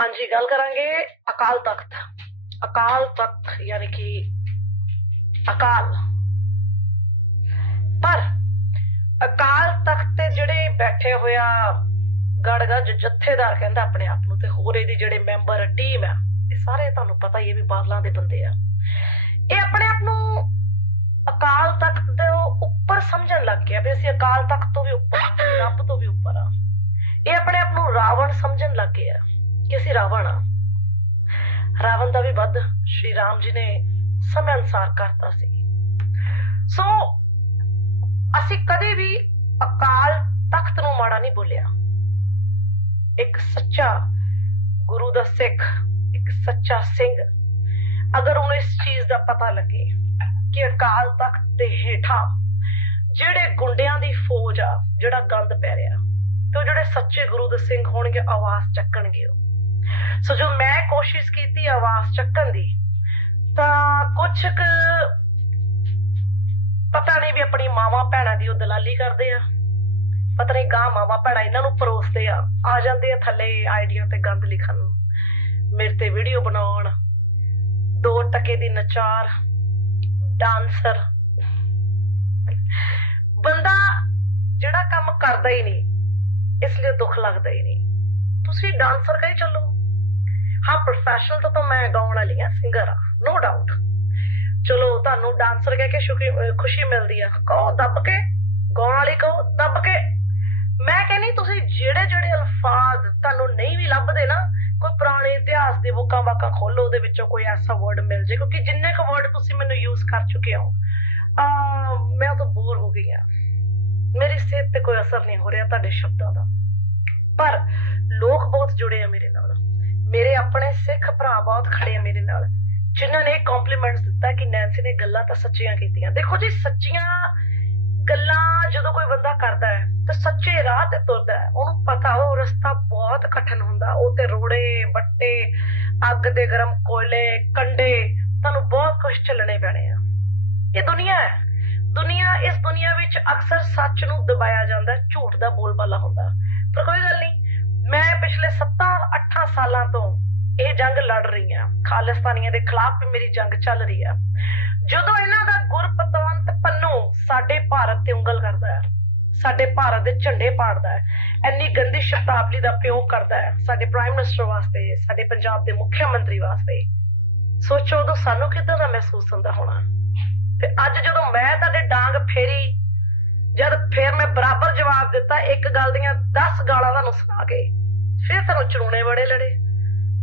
ਹਾਂਜੀ ਗੱਲ ਕਰਾਂਗੇ ਅਕਾਲ ਤਖਤ। ਅਕਾਲ ਤਖਤ ਯਾਨੀ ਕਿ ਅਕਾਲ। ਪਰ ਅਕਾਲ ਤਖਤ ਤੇ ਜਿਹੜੇ ਬੈਠੇ ਹੋਇਆ ਗੜਗੜ ਜਥੇਦਾਰ ਕਹਿੰਦਾ ਆਪਣੇ ਆਪ ਨੂੰ ਤੇ ਹੋਰ ਇਹਦੀ ਜਿਹੜੇ ਮੈਂਬਰ ਟੀਮ ਆ ਇਹ ਸਾਰੇ ਤੁਹਾਨੂੰ ਪਤਾ ਹੀ ਹੈ ਵੀ ਬਾਦਲਾਂ ਦੇ ਬੰਦੇ ਆ। ਇਹ ਆਪਣੇ ਆਪ ਨੂੰ ਅਕਾਲ ਤਖਤ ਦੇ ਉੱਪਰ ਸਮਝਣ ਲੱਗ ਗਿਆ ਵੀ ਅਸੀਂ ਅਕਾਲ ਤਖਤ ਤੋਂ ਵੀ ਉੱਪਰ ਹਾਂ, ਰੱਬ ਤੋਂ ਵੀ ਉੱਪਰ ਆ। ਇਹ ਆਪਣੇ ਆਪ ਨੂੰ ਰਾਵਣ ਸਮਝਣ ਲੱਗ ਗਿਆ। ਕਿ ਅਸੀਂ ਰਾਵਣ ਆ ਰਾਵਣ ਦਾ ਵੀ ਵੱਧ ਸ਼੍ਰੀ ਰਾਮ ਜੀ ਨੇ ਸਮੇਂ ਅਨੁਸਾਰ ਕਰਤਾ ਸੀ। ਸੋ ਅਸੀਂ ਕਦੇ ਵੀ ਅਕਾਲ ਤਖਤ ਨੂੰ ਮਾੜਾ ਨਹੀਂ ਬੋਲਿਆ। ਇੱਕ ਸੱਚਾ ਗੁਰੂ ਦਾ ਸਿੱਖ, ਇੱਕ ਸੱਚਾ ਸਿੰਘ, ਅਗਰ ਉਹਨੂੰ ਇਸ ਚੀਜ਼ ਦਾ ਪਤਾ ਲੱਗੇ ਕਿ ਅਕਾਲ ਤਖਤ ਦੇ ਹੇਠਾਂ ਜਿਹੜੇ ਗੁੰਡਿਆਂ ਦੀ ਫੌਜ ਆ, ਜਿਹੜਾ ਗੰਦ ਪੈ ਰਿਹਾ, ਤੇ ਉਹ ਜਿਹੜੇ ਸੱਚੇ ਗੁਰੂ ਦੇ ਸਿੰਘ ਹੋਣਗੇ, ਆਵਾਜ਼ ਚੱਕਣਗੇ ਉਹ। ਸੋ ਜੋ ਮੈਂ ਕੋਸ਼ਿਸ਼ ਕੀਤੀ ਆਵਾਜ਼ ਚੱਕਣ ਦੀ ਤਾਂ ਕੁਛ ਕੁ ਪਤਾ ਨਹੀਂ ਵੀ ਆਪਣੀ ਮਾਵਾਂ ਭੈਣਾਂ ਦੀ ਉਹ ਦਲਾਲੀ ਕਰਦੇ ਆ ਪਤਾ ਨਹੀਂ ਗਾਂ ਮਾਵਾਂ ਭੈਣਾਂ ਇਹਨਾਂ ਨੂੰ ਪਰੋਸਦੇ ਆ ਆ ਜਾਂਦੇ ਆ ਥੱਲੇ ਆਈਡੀਆਂ ਤੇ ਗੰਦ ਲਿਖਣ ਮੇਰੇ ਤੇ ਵੀਡੀਓ ਬਣਾਉਣ ਦੋ ਟਕੇ ਦੀ ਨਚਾਰ ਡਾਂਸਰ ਬੰਦਾ ਜਿਹੜਾ ਕੰਮ ਕਰਦਾ ਹੀ ਨਹੀਂ ਇਸ ਲਈ ਦੁੱਖ ਲੱਗਦਾ ਹੀ ਨਹੀਂ ਤੁਸੀਂ ਡਾਂਸਰ ਕਹੀ ਚੱਲੋ ਹਾਂ ਪ੍ਰੋਫੈਸ਼ਨਲ ਤਾਂ ਮੈਂ ਗਾਉਣ ਵਾਲੀ ਆ ਸਿੰਗਰ ਆ ਨੋ ਡਾਊਟ ਚਲੋ, ਤੁਹਾਨੂੰ ਡਾਂਸਰ ਕਹਿ ਕੇ ਖੁਸ਼ੀ ਮਿਲਦੀ ਆ। ਕਹੋ, ਦੱਬ ਕੇ, ਗਾਉਣ ਵਾਲੀ ਕਹੋ, ਦੱਬ ਕੇ। ਮੈਂ ਕਹਿੰਨੀ ਤੁਸੀਂ ਜਿਹੜੇ ਜਿਹੜੇ ਅਲਫਾਜ਼ ਤੁਹਾਨੂੰ ਨਹੀਂ ਵੀ ਲੱਭਦੇ ਨਾ, ਕੋਈ ਪੁਰਾਣੇ ਇਤਿਹਾਸ ਦੇ ਬੁੱਕਾਂ ਵਾਕਾਂ ਖੋਲੋ, ਉਹਦੇ ਵਿੱਚੋਂ ਕੋਈ ਐਸਾ ਵਰਡ ਮਿਲ ਜੇ, ਕਿਉਂਕਿ ਜਿੰਨੇ ਕੁ ਵਰਡ ਤੁਸੀਂ ਮੈਨੂੰ ਯੂਜ਼ ਕਰ ਚੁੱਕੇ ਹੋ ਆ ਮੈਂ ਤਾਂ ਬੋਰ ਹੋ ਗਈ ਆ ਮੇਰੀ ਸਿਹਤ ਤੇ ਕੋਈ ਅਸਰ ਨਹੀਂ ਹੋ ਰਿਹਾ ਤੁਹਾਡੇ ਸ਼ਬਦਾਂ ਦਾ। ਪਰ ਲੋਕ ਬਹੁਤ ਜੁੜੇ ਆ ਮੇਰੇ ਮੇਰੇ ਆਪਣੇ ਸਿੱਖ ਭਰਾ ਬਹੁਤ ਖੜੇ ਆ ਮੇਰੇ ਨਾਲ, ਜਿਨ੍ਹਾਂ ਨੇ ਕੰਪਲੀਮੈਂਟਸ ਦਿੱਤਾ ਕਿ ਨੈਂਸੀ ਨੇ ਗੱਲਾਂ ਤਾਂ ਸੱਚੀਆਂ ਕੀਤੀਆਂ। ਦੇਖੋ ਜੀ, ਸੱਚੀਆਂ ਗੱਲਾਂ ਜਦੋਂ ਕੋਈ ਬੰਦਾ ਕਰਦਾ ਹੈ, ਤਾਂ ਸੱਚੇ ਰਾਹ ਤੇ ਤੁਰਦਾ ਹੈ। ਉਹਨੂੰ ਪਤਾ, ਉਹ ਰਸਤਾ ਬਹੁਤ ਕਠਿਨ ਹੁੰਦਾ। ਉਹ ਤੇ ਰੋੜੇ, ਬੱਟੇ, ਅੱਗ ਦੇ ਗਰਮ ਕੋਲੇ ਕੰਡੇ, ਤੁਹਾਨੂੰ ਬਹੁਤ ਕੁਝ ਚੱਲਣੇ ਪੈਣੇ ਆ। ਇਹ ਦੁਨੀਆ ਹੈ। ਦੁਨੀਆ, ਇਸ ਦੁਨੀਆ ਵਿੱਚ ਅਕਸਰ ਸੱਚ ਨੂੰ ਦਬਾਇਆ ਜਾਂਦਾ ਝੂਠ ਦਾ ਬੋਲਬਾਲਾ ਹੁੰਦਾ। ਪਰ ਕੋਈ ਗੱਲ ਨਹੀਂ ਮੈਂ ਪਿਛਲੇ 7-8 ਸਾਲਾਂ ਤੋਂ ਇਹ ਜੰਗ ਲੜ ਰਹੀ ਹਾਂ। ਖਾਲਿਸਤਾਨੀਆਂ ਦੇ ਖਿਲਾਫ ਵੀ ਮੇਰੀ ਜੰਗ ਚੱਲ ਰਹੀ ਆ ਜਦੋਂ ਇਹਨਾਂ ਦਾ ਗੁਰਪਤਵੰਤ ਪੰਨੂ ਸਾਡੇ ਭਾਰਤ ਤੇ ਉਂਗਲ ਕਰਦਾ ਹੈ, ਸਾਡੇ ਭਾਰਤ ਦੇ ਝੰਡੇ ਪਾੜਦਾ ਹੈ, ਇੰਨੀ ਗੰਦੀ ਸ਼ਬਦਾਵਲੀ ਦਾ ਪ੍ਰਯੋਗ ਕਰਦਾ ਹੈ ਸਾਡੇ ਪ੍ਰਾਈਮ ਮਿਨਿਸਟਰ ਵਾਸਤੇ, ਸਾਡੇ ਪੰਜਾਬ ਦੇ ਮੁੱਖ ਮੰਤਰੀ ਵਾਸਤੇ, ਸੋਚੋ ਉਦੋਂ ਸਾਨੂੰ ਕਿਦਾਂ ਦਾ ਮਹਿਸੂਸ ਹੁੰਦਾ ਹੋਣਾ? ਤੇ ਅੱਜ ਜਦੋਂ ਮੈਂ ਤੁਹਾਡੇ ਡਾਂਗ ਫੇਰੀ ਜਦ ਫੇਰ ਮੈਂ ਬਰਾਬਰ ਜਵਾਬ ਦਿੱਤਾ, ਇੱਕ ਗੱਲ ਦੀਆਂ 10 ਗਾਲਾਂ ਤੁਹਾਨੂੰ ਸੁਣਾ ਕੇ। ਫਿਰ ਤੁਹਾਨੂੰ ਚੜੂਣੇ ਬੜੇ ਲੜੇ।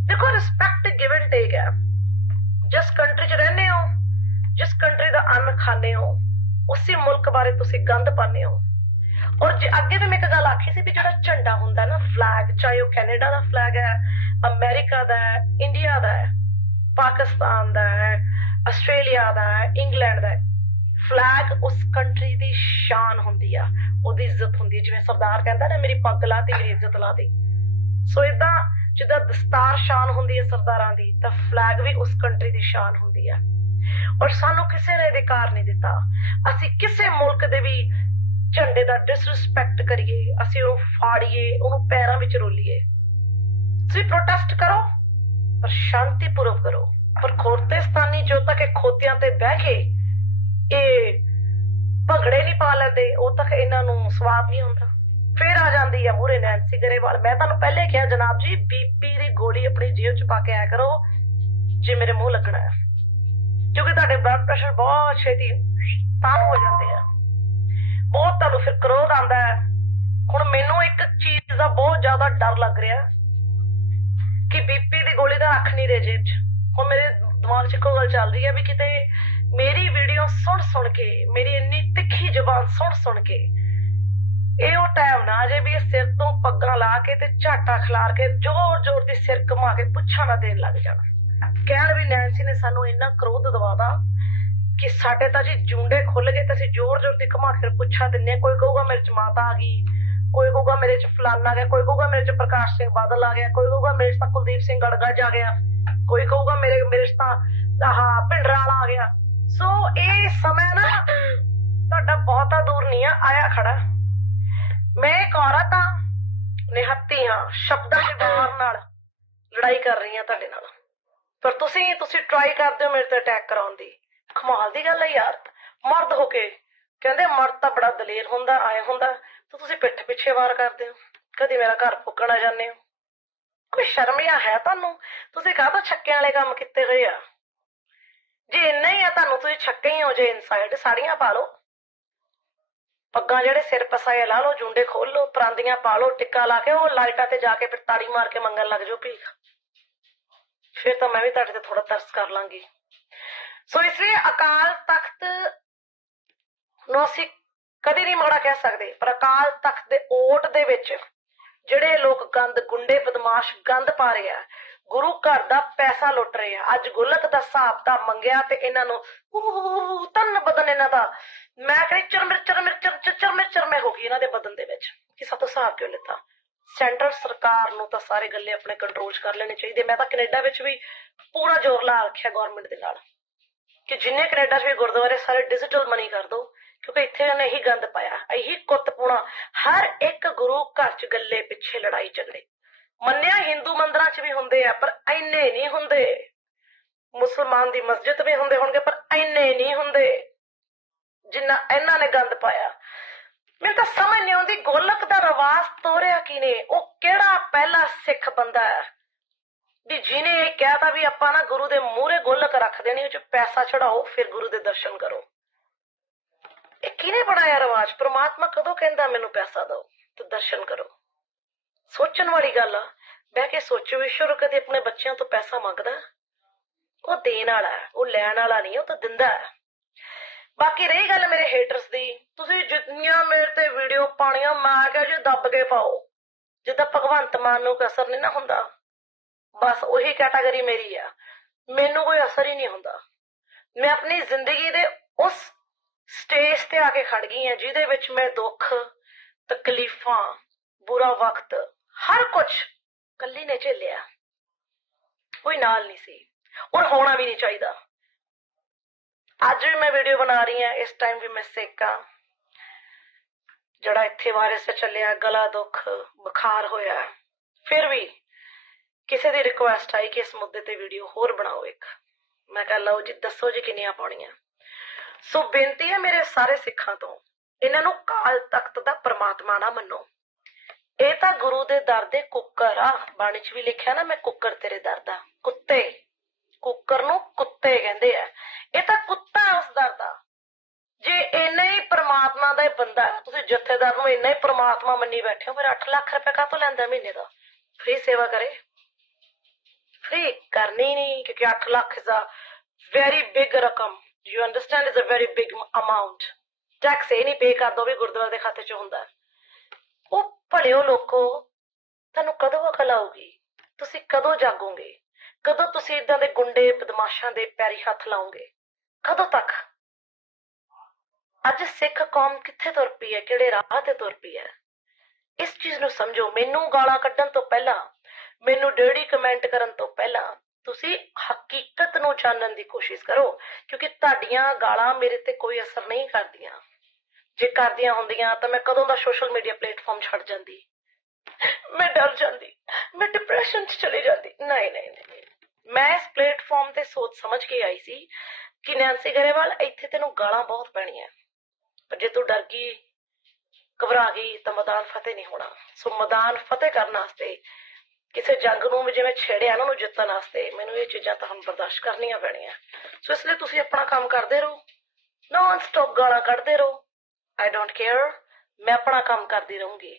ਦੇਖੋ ਰਿਸਪੈਕਟ ਗਿਵ ਐਂਡ ਟੇਕ ਹੈ। ਜਿਸ ਕੰਟਰੀ 'ਚ ਰਹਿੰਦੇ ਹੋ, ਜਿਸ ਕੰਟਰੀ ਦਾ ਅੰਨ ਖਾਂਦੇ ਹੋ, ਉਸੇ ਮੁਲਕ ਬਾਰੇ ਤੁਸੀਂ ਗੰਦ ਪਾਉਂਦੇ ਹੋ। ਔਰ ਜੇ ਅੱਗੇ ਵੀ ਮੈਂ ਇੱਕ ਗੱਲ ਆਖੀ ਸੀ ਵੀ ਜਿਹੜਾ ਝੰਡਾ ਹੁੰਦਾ ਨਾ ਫਲੈਗ ਚਾਹੇ ਉਹ ਕੈਨੇਡਾ ਦਾ ਫਲੈਗ ਹੈ, ਅਮਰੀਕਾ ਦਾ ਹੈ, ਇੰਡੀਆ ਦਾ ਹੈ, ਪਾਕਿਸਤਾਨ ਦਾ ਹੈ, ਆਸਟ੍ਰੇਲੀਆ ਦਾ ਹੈ, ਇੰਗਲੈਂਡ ਦਾ ਹੈ ਫਲੈਗ ਉਸ ਕੰਟਰੀ ਦੀ ਸ਼ਾਨ ਹੁੰਦੀ ਆ, ਉਹਦੀ ਇੱਜ਼ਤ ਹੁੰਦੀ ਹੈ ਜਿਵੇਂ ਸਰਦਾਰ ਕਹਿੰਦਾ ਨਾ, ਮੇਰੀ ਪੱਗ ਲਾਤੀ ਮੇਰੀ ਇੱਜ਼ਤ ਲਾਤੀ ਸੋ ਇਦਾਂ ਜਿੱਦਾਂ ਦਸਤਾਰ ਸ਼ਾਨ ਹੁੰਦੀ ਹੈ ਸਰਦਾਰਾਂ ਦੀ, ਤਾਂ ਫਲੈਗ ਵੀ ਉਸ ਕੰਟਰੀ ਦੀ ਸ਼ਾਨ ਹੁੰਦੀ ਹੈ ਔਰ ਸਾਨੂੰ ਕਿਸੇ ਨੇ ਅਧਿਕਾਰ ਨਹੀਂ ਦਿੱਤਾ। ਅਸੀਂ ਕਿਸੇ ਮੁਲਕ ਦੇ ਵੀ ਝੰਡੇ ਦਾ ਡਿਸਰਿਸਪੈਕਟ ਕਰੀਏ, ਅਸੀਂ ਉਹਨੂੰ ਫਾੜੀਏ, ਉਹਨੂੰ ਪੈਰਾਂ ਵਿੱਚ ਰੋਲੀਏ। ਤੁਸੀਂ ਪ੍ਰੋਟੈਸਟ ਕਰੋ, ਪਰ ਸ਼ਾਂਤੀਪੂਰਵਕ ਕਰੋ। ਪਰ ਖੋਰਤੇਸਤਾਨੀ ਜੋ ਤੱਕ ਖੋਤਿਆਂ ਤੇ ਬਹਿ ਕੇ ਇਹ ਭਗੜੇ ਨਹੀਂ ਪਾ ਲੈਂਦੇ, ਉਹ ਤੱਕ ਇਹਨਾਂ ਨੂੰ ਸਵਾਦ ਨਹੀਂ ਹੁੰਦਾ। ਫੇਰ ਆ ਜਾਂਦੀ ਆ ਮੂਰੇ ਨੈਂਸੀ ਗਰੇਵਾਲ। ਮੈਂ ਤੁਹਾਨੂੰ ਪਹਿਲੇ ਕਿਹਾ, ਜਨਾਬ ਜੀ, ਬੀਪੀ ਦੀ ਗੋਲੀ ਆਪਣੀ ਜੇਬ 'ਚ ਪਾ ਕੇ ਆਇਆ ਕਰੋ, ਜੇ ਮੇਰੇ ਮੂੰਹ ਲੱਗਣਾ ਹੈ। ਕਿਉਂਕਿ ਤੁਹਾਡੇ ਬਲੱਡ ਪ੍ਰੈਸ਼ਰ ਬਹੁਤ ਛੇਤੀ ਤਾਂ ਹੋ ਜਾਂਦੇ ਆ। ਬਹੁਤ ਤੁਹਾਨੂੰ ਫਿਰ ਕਰੋਧ ਆਉਂਦਾ ਹੈ। ਹੁਣ ਮੈਨੂੰ ਇੱਕ ਚੀਜ਼ ਦਾ ਬਹੁਤ ਜ਼ਿਆਦਾ ਡਰ ਲੱਗ ਰਿਹਾ ਕਿ ਬੀਪੀ ਦੀ ਗੋਲੀ ਦਾ ਰੱਖ ਨਹੀਂ ਰਹੇ ਜੇਬ 'ਚ। ਹੁਣ ਮੇਰੇ ਦਿਮਾਗ 'ਚ ਇੱਕੋ ਗੱਲ ਚੱਲ ਰਹੀ ਹੈ ਵੀ ਕਿਤੇ ਮੇਰੀ ਵੀਡੀਓ ਸੁਣ ਸੁਣ ਕੇ, ਮੇਰੀ ਇੰਨੀ ਤਿੱਖੀ ਜ਼ੁਬਾਨ ਸੁਣ ਸੁਣ ਕੇ, ਇਹ ਉਹ ਟਾਈਮ ਨਾ ਜੇ ਵੀ ਸਿਰ ਤੋਂ ਪੱਗਾਂ ਲਾ ਕੇ ਤੇ ਝਾਟਾ ਖਿਲਾਰ ਕੇ ਜ਼ੋਰ ਜ਼ੋਰ ਦੀ ਸਿਰ ਘੁਮਾ ਕੇ ਪੁੱਛਾਂ ਨਾ ਦੇਣ ਲੱਗ ਜਾਣਾ। ਕਹਿਣ ਵੀ ਨੈਂਸੀ ਨੇ ਸਾਨੂੰ ਇੰਨਾ ਕ੍ਰੋਧ ਦਵਾਦਾ ਕਿ ਸਾਡੇ ਤਾਂ ਜੀ ਜੂੰਡੇ ਖੁੱਲ ਗਏ ਤੇ ਅਸੀਂ ਜ਼ੋਰ ਜ਼ੋਰ ਦੀ ਘੁਮਾ ਕੇ ਪੁੱਛਾਂ ਦਿੰਨੇ ਕੋਈ ਕਹੂਗਾ ਮੇਰੇ ਚ ਮਾਤਾ ਆ ਗਈ, ਕੋਈ ਕਹੂਗਾ ਮੇਰੇ ਚ ਫਲਾਨਾ ਗਿਆ, ਕੋਈ ਕਹੂਗਾ ਮੇਰੇ ਚ ਪ੍ਰਕਾਸ਼ ਸਿੰਘ ਬਾਦਲ ਆ ਗਿਆ, ਕੋਈ ਕਹੂਗਾ ਮੇਰੇ ਚ ਤਾਂ ਕੁਲਦੀਪ ਸਿੰਘ ਗੜਗੜ ਆ ਗਿਆ, ਕੋਈ ਕਹੂਗਾ ਮੇਰੇ ਮੇਰੇ ਚ ਤਾਂ ਆਹ ਭਿੰਡਰਾਲ ਆ ਗਿਆ। ਸੋ ਇਹ ਸਮਾਂ ਨਾ ਤੁਹਾਡਾ ਬਹੁਤਾ ਦੂਰ ਨਹੀਂ ਆ, ਆਇਆ ਖੜਾ। ਮੈਂ ਇੱਕ ਔਰਤ ਹਾਂ, ਨਿਹੱਤੀ ਹਾਂ, ਸ਼ਬਦਾਂ ਦੇ ਵਾਰ ਨਾਲ ਲੜਾਈ ਕਰ ਰਹੀ ਹਾਂ ਤੁਹਾਡੇ ਨਾਲ। ਪਰ ਤੁਸੀਂ ਤੁਸੀਂ ਟਰਾਈ ਕਰਦੇ ਹੋ ਮੇਰੇ ਤੇ ਅਟੈਕ ਕਰਾਉਣ ਦੀ। ਕਮਾਲ ਦੀ ਗੱਲ ਆ ਯਾਰ। ਮਰਦ ਹੋ ਕੇ, ਕਹਿੰਦੇ ਮਰਦ ਤਾਂ ਬੜਾ ਦਲੇਰ ਹੁੰਦਾ, ਆਏ ਹੁੰਦਾ। ਤੇ ਤੁਸੀਂ ਪਿੱਠ ਪਿੱਛੇ ਵਾਰ ਕਰਦੇ ਹੋ। ਕਦੀ ਮੇਰਾ ਘਰ ਫੁੱਕਣਾ ਜਾਂਦੇ ਹੋ? ਕੋਈ ਸ਼ਰਮ ਸ਼ਰਮਿਆ ਹੈ ਤੁਹਾਨੂੰ? ਤੁਸੀਂ ਕਾਹਤੋਂ ਛੱਕਿਆਂ ਵਾਲੇ ਕੰਮ ਕੀਤੇ ਹੋਏ ਆ? ਜੇ ਇੰਨਾ ਹੀ ਆ, ਤੁਹਾਨੂੰ ਤੁਸੀਂ ਛੱਕੇ ਹੀ ਹੋ ਜੇ ਇਨਸਾਈਡ ਸਾੜੀਆਂ ਪਾ ਲਓ। ਪੱਗਾਂ ਜਿਹੜੇ ਸਿਰ ਪਸਾਏ ਲਾ ਲਓ, ਜੁੰਡੇ ਖੋਲ ਲਓ, ਪਰਾਂਦੀਆਂ ਪਾ ਲਓ, ਟਿੱਕਾ ਲਾ ਕੇ ਉਹ ਲਾਈਟਾਂ ਤੇ ਜਾ ਕੇ ਫਿਰ ਤਾੜੀ ਮਾਰ ਕੇ ਮੰਗਣ ਲੱਗ ਜਾਓ ਭੀਖ। ਫਿਰ ਤਾਂ ਮੈਂ ਵੀ ਤੁਹਾਡੇ ਤੇ ਥੋੜਾ ਤਰਸ ਕਰ ਲਾਂਗੀ। ਸੋ ਇਸ ਲਈ ਅਕਾਲ ਤਖਤ ਨੂੰ ਅਸੀਂ ਕਦੇ ਨਹੀਂ ਮਾੜਾ ਕਹਿ ਸਕਦੇ, ਪਰ ਅਕਾਲ ਤਖਤ ਦੇ ਓਟ ਦੇ ਵਿੱਚ ਜਿਹੜੇ ਲੋਕ ਗੰਦ, ਗੁੰਡੇ, ਬਦਮਾਸ਼, ਗੰਦ ਪਾ ਰਹੇ ਆ ਗੁਰੂ ਘਰ ਦਾ ਪੈਸਾ ਲੁੱਟ ਰਹੇ ਆ। ਅੱਜ ਗੁਲਕ ਦਾ ਹਿਸਾਬ ਤਾਂ ਮੰਗਿਆ ਤੇ ਇਹਨਾਂ ਨੂੰ ਤਨ ਬਦਨ ਇਹਨਾਂ ਦਾ। ਮੈਂ ਕਹਿੰਦੀ ਚਰਮਰ ਚਰਮਰ ਚਰ ਚਰਮਰ ਚਰਮੇ ਹੋ ਗਈ ਇਹਨਾਂ ਦੇ ਬਦਨ ਦੇ ਵਿੱਚ। ਕਿ ਸਾਤੋਂ ਹਿਸਾਬ ਕਿਉਂ ਲਿੱਤਾ? ਸੈਂਟਰ ਸਰਕਾਰ ਨੂੰ ਤਾਂ ਸਾਰੇ ਗੱਲੇ ਆਪਣੇ ਕੰਟਰੋਲ 'ਚ ਕਰ ਲੈਣੇ ਚਾਹੀਦੇ। ਮੈਂ ਤਾਂ ਕੈਨੇਡਾ ਵਿੱਚ ਵੀ ਪੂਰਾ ਜ਼ੋਰ ਲਾ ਰੱਖਿਆ ਗਵਰਨਮੈਂਟ ਦੇ ਨਾਲ। ਕਿ ਜਿੰਨੇ ਕੈਨੇਡਾ 'ਚ ਵੀ ਗੁਰਦੁਆਰੇ ਸਾਰੇ ਡਿਜੀਟਲ ਮਨੀ ਕਰ ਦੋ, ਕਿਉਂਕਿ ਇੱਥੇ ਉਹਨੇ ਇਹੀ ਗੰਦ ਪਾਇਆ। ਇਹੀ ਕੁੱਤ ਪੂਣਾ। ਹਰ ਇੱਕ ਗੁਰੂ ਘਰ 'ਚ ਗੱਲੇ ਪਿੱਛੇ ਲੜਾਈ ਝਗੜੇ। ਮੰਨਿਆ ਹਿੰਦੂ ਮੰਦਰਾਂ 'ਚ ਵੀ ਹੁੰਦੇ ਆ, ਪਰ ਐਨੇ ਨਹੀਂ ਹੁੰਦੇ। ਮੁਸਲਮਾਨ ਦੀ ਮਸਜਿਦ ਵੀ ਹੁੰਦੇ ਹੋਣਗੇ, ਪਰ ਐਨੇ ਨਹੀਂ ਹੁੰਦੇ ਜਿੰਨਾ ਇਹਨਾਂ ਨੇ ਗੰਦ ਪਾਇਆ। ਮੈਨੂੰ ਤਾਂ ਸਮਝ ਨਹੀਂ ਆਉਂਦੀ, ਗੋਲਕ ਦਾ ਰਵਾਜ ਤੋਰਿਆ ਕਿਨੇ ਉਹ ਕਿਹੜਾ ਪਹਿਲਾ ਸਿੱਖ ਬੰਦਾ ਹੈ? ਵੀ ਜਿਹਨੇ ਇਹ ਕਹਿਤਾ ਵੀ ਆਪਾਂ ਨਾ ਗੁਰੂ ਦੇ ਮੂਹਰੇ ਗੋਲਕ ਰੱਖ ਦੇਣੀ, ਉਹ ਚ ਪੈਸਾ ਚੜਾਓ, ਫਿਰ ਗੁਰੂ ਦੇ ਦਰਸ਼ਨ ਕਰੋ। ਇਹ ਕਿਹਨੇ ਬਣਾਇਆ ਰਵਾਜ? ਪ੍ਰਮਾਤਮਾ ਕਦੋਂ ਕਹਿੰਦਾ ਮੈਨੂੰ ਪੈਸਾ ਦਿਓ ਤੇ ਦਰਸ਼ਨ ਕਰੋ? ਸੋਚਣ ਵਾਲੀ ਗੱਲ ਆ। ਬਹਿ ਕੇ ਸੋਚੋ ਈਸ਼ਵਰ ਕਦੇ ਆਪਣੇ ਬੱਚਿਆਂ ਤੋਂ ਪੈਸਾ ਮੰਗਦਾ? ਉਹ ਦੇਣ ਵਾਲਾ ਉਹ ਲੈਣ ਵਾਲਾ ਨਹੀਂ, ਉਹ ਤਾਂ ਦਿੰਦਾ ਬਾਕੀ ਰਹੀ ਗੱਲ ਮੇਰੇ ਹੇਟਰਸ ਦੀ। ਤੁਸੀਂ ਜਿੰਨੀਆਂ ਮੇਰੇ ਤੇ ਵੀਡੀਓ ਪਾਣੀਆਂ ਮੈਂ ਕਿਹਾ ਜੀ ਦੱਬ ਕੇ ਪਾਓ। ਜਿੱਦਾਂ ਭਗਵੰਤ ਮਾਨ ਨੂੰ ਕੋਈ ਨਹੀਂ ਨਾ ਹੁੰਦਾ। ਬਸ ਉਹੀ ਕੈਟਾਗਰੀ ਮੇਰੀ ਆ। ਮੈਨੂੰ ਕੋਈ ਅਸਰ ਹੀ ਨਹੀਂ ਹੁੰਦਾ। ਮੈਂ ਆਪਣੀ ਜ਼ਿੰਦਗੀ ਦੇ ਉਸ ਸਟੇਜ ਤੇ ਆ ਕੇ ਖੜ ਗਈ ਆ ਜਿਹਦੇ ਵਿੱਚ ਮੈਂ ਦੁੱਖ, ਤਕਲੀਫਾਂ, ਬੁਰਾ ਵਕਤ ਹਰ ਕੁਝ ਕੱਲੀ ਨੇ ਝੇਲਿਆ। ਕੋਈ ਨਾਲ ਨਹੀਂ ਸੀ। ਔਰ ਹੋਣਾ ਵੀ ਨਹੀਂ ਚਾਹੀਦਾ। ਅੱਜ ਵੀ ਮੈਂ ਵੀਡੀਓ ਬਣਾ ਰਹੀ ਹਾਂ। ਇਸ ਟਾਈਮ ਵੀ ਮੈਂ ਸੇਕਾ ਜਿਹੜਾ ਇੱਥੇ ਵਾਇਰਸ ਚੱਲਿਆ, ਗਲਾ ਦੁੱਖ, ਬੁਖਾਰ ਹੋਇਆ। ਫਿਰ ਵੀ ਕਿਸੇ ਦੀ ਰਿਕੁਐਸਟ ਆਈ ਕਿ ਇਸ ਮੁੱਦੇ ਤੇ ਵੀਡੀਓ ਹੋਰ ਬਣਾਓ ਇੱਕ। ਮੈਂ ਕਿਹਾ, ਲਓ ਜੀ, ਦੱਸੋ ਜੀ ਕਿੰਨੀਆਂ ਪਾਉਣੀਆਂ। ਸੋ ਬੇਨਤੀ ਹੈ ਮੇਰੇ ਸਾਰੇ ਸਿੱਖਾਂ ਤੋਂ, ਇਹਨਾਂ ਨੂੰ ਕਾਲ ਤਖਤ ਦਾ ਪ੍ਰਮਾਤਮਾ ਨਾ ਮੰਨੋ। ਇਹ ਤਾਂ ਗੁਰੂ ਦੇ ਦਰ ਦੇ ਕੁੱਕਰ ਆ। ਬਾਣੀ 'ਚ ਵੀ ਲਿਖਿਆ ਨਾ, ਮੈਂ ਕੁੱਕਰ ਤੇਰੇ ਦਰ ਦਾ। ਕੁੱਤੇ। ਕੁੱਕਰ ਨੂੰ ਕੁੱਤੇ ਕਹਿੰਦੇ ਆ। ਇਹ ਤਾਂ ਕੁੱਤਾ ਉਸ ਦਰ ਦਾ। ਜੇ ਇੰਨਾ ਹੀ ਪ੍ਰਮਾਤਮਾ ਦਾ ਇਹ ਬੰਦਾ ਤੁਸੀਂ ਜਥੇਦਾਰ ਨੂੰ ਇੰਨਾ ਹੀ ਪ੍ਰਮਾਤਮਾ ਮੰਨੀ ਬੈਠੇ ਹੋ, ਫਿਰ 8 ਲੱਖ ਰੁਪਏ ਕਾਹਤੋਂ ਲੈਂਦਾ ਮਹੀਨੇ ਦਾ? ਫ੍ਰੀ ਸੇਵਾ ਕਰੇ। ਫ੍ਰੀ ਕਰਨੀ ਨਹੀਂ ਕਿਉਂਕਿ 8 lakh is a very big ਰਕਮ। You understand is a very big amount tax ਇਹ ਨਹੀਂ ਪੇ ਕਰ ਦੋ ਵੀ ਗੁਰਦੁਆਰੇ ਦੇ ਖਾਤੇ 'ਚ ਹੁੰਦਾ। ਹੈ। ਉਹ ਭਲਿਓ ਲੋਕੋ, ਤੁਹਾਨੂੰ ਕਦੋਂ ਅਕਲ ਆਊਗੀ? ਤੁਸੀਂ ਕਦੋਂ ਜਾਗੋਗੇ? ਕਦੋਂ ਤੁਸੀਂ ਇਦਾਂ ਦੇ ਗੁੰਡੇ, ਬਦਮਾਸ਼ਾਂ ਦੇ ਪੈਰੀ ਹੱਥ ਲਾਓਗੇ? ਕਦੋਂ ਤੱਕ? ਅੱਜ ਸਿੱਖ ਕੌਮ ਕਿੱਥੇ ਤੁਰ ਪਈ ਹੈ? ਕਿਹੜੇ ਰਾਹ ਤੇ ਤੁਰ ਪਈ ਹੈ? ਇਸ ਚੀਜ਼ ਨੂੰ ਸਮਝੋ। ਮੈਨੂੰ ਗਾਲਾਂ ਕੱਢਣ ਤੋਂ ਪਹਿਲਾਂ, ਮੈਨੂੰ ਡੇੜੀ ਕਮੈਂਟ ਕਰਨ ਤੋਂ ਪਹਿਲਾਂ, ਤੁਸੀਂ ਹਕੀਕਤ ਨੂੰ ਜਾਣਨ ਦੀ ਕੋਸ਼ਿਸ਼ ਕਰੋ, ਕਿਉਂਕਿ ਤੁਹਾਡੀਆਂ ਗਾਲਾਂ ਮੇਰੇ ਤੇ ਕੋਈ ਅਸਰ ਨਹੀਂ ਕਰਦੀਆਂ। ਜੇ ਕਰਦੀਆਂ ਹੁੰਦੀਆਂ ਤਾਂ ਮੈਂ ਕਦੋਂ ਦਾ ਸੋਸ਼ਲ ਮੀਡੀਆ ਪਲੇਟਫਾਰਮ ਛੱਡ ਜਾਂਦੀ? ਮੈਂ ਡਰ ਜਾਂਦੀ, ਮੈਂ ਡਿਪਰੈਸ਼ਨ 'ਚ ਚਲੀ ਜਾਂਦੀ। ਨਹੀਂ ਨਹੀਂ ਨਹੀਂ। ਮੈਂ ਇਸ ਪਲੇਟਫਾਰਮ ਤੇ ਸੋਚ ਸਮਝ ਕੇ ਆਈ ਸੀ ਕਿ ਨੈਂਸੀ ਗਰੇਵਾਲ ਇੱਥੇ ਤੈਨੂੰ ਗਾਲਾਂ ਬਹੁਤ ਪੈਣੀਆਂ। ਪਰ ਜੇ ਤੂੰ ਡਰ ਗਈ, ਘਬਰਾ ਗਈ ਤਾਂ ਮੈਦਾਨ ਫਤਿਹ ਨਹੀਂ ਹੋਣਾ। ਸੋ ਮੈਦਾਨ ਫਤਿਹ ਕਰਨ ਵਾਸਤੇ, ਕਿਸੇ ਜੰਗ ਨੂੰ ਵੀ ਜਿਵੇਂ ਛੇੜਿਆ ਨਾ ਉਹਨੂੰ ਜਿੱਤਣ ਵਾਸਤੇ, ਮੈਨੂੰ ਇਹ ਚੀਜ਼ਾਂ ਤਾਂ ਹੁਣ ਬਰਦਾਸ਼ਤ ਕਰਨੀਆਂ ਪੈਣੀਆਂ। ਸੋ ਇਸ ਲਈ ਤੁਸੀਂ ਆਪਣਾ ਕੰਮ ਕਰਦੇ ਰਹੋ। ਨੌਨ ਸਟਾਪ ਗਾਲਾਂ ਕੱਢਦੇ ਰਹੋ। ਆਈ ਡੋਂਟ ਕੇਅਰ ਮੈਂ ਆਪਣਾ ਕੰਮ ਕਰਦੀ ਰਹੂੰਗੀ।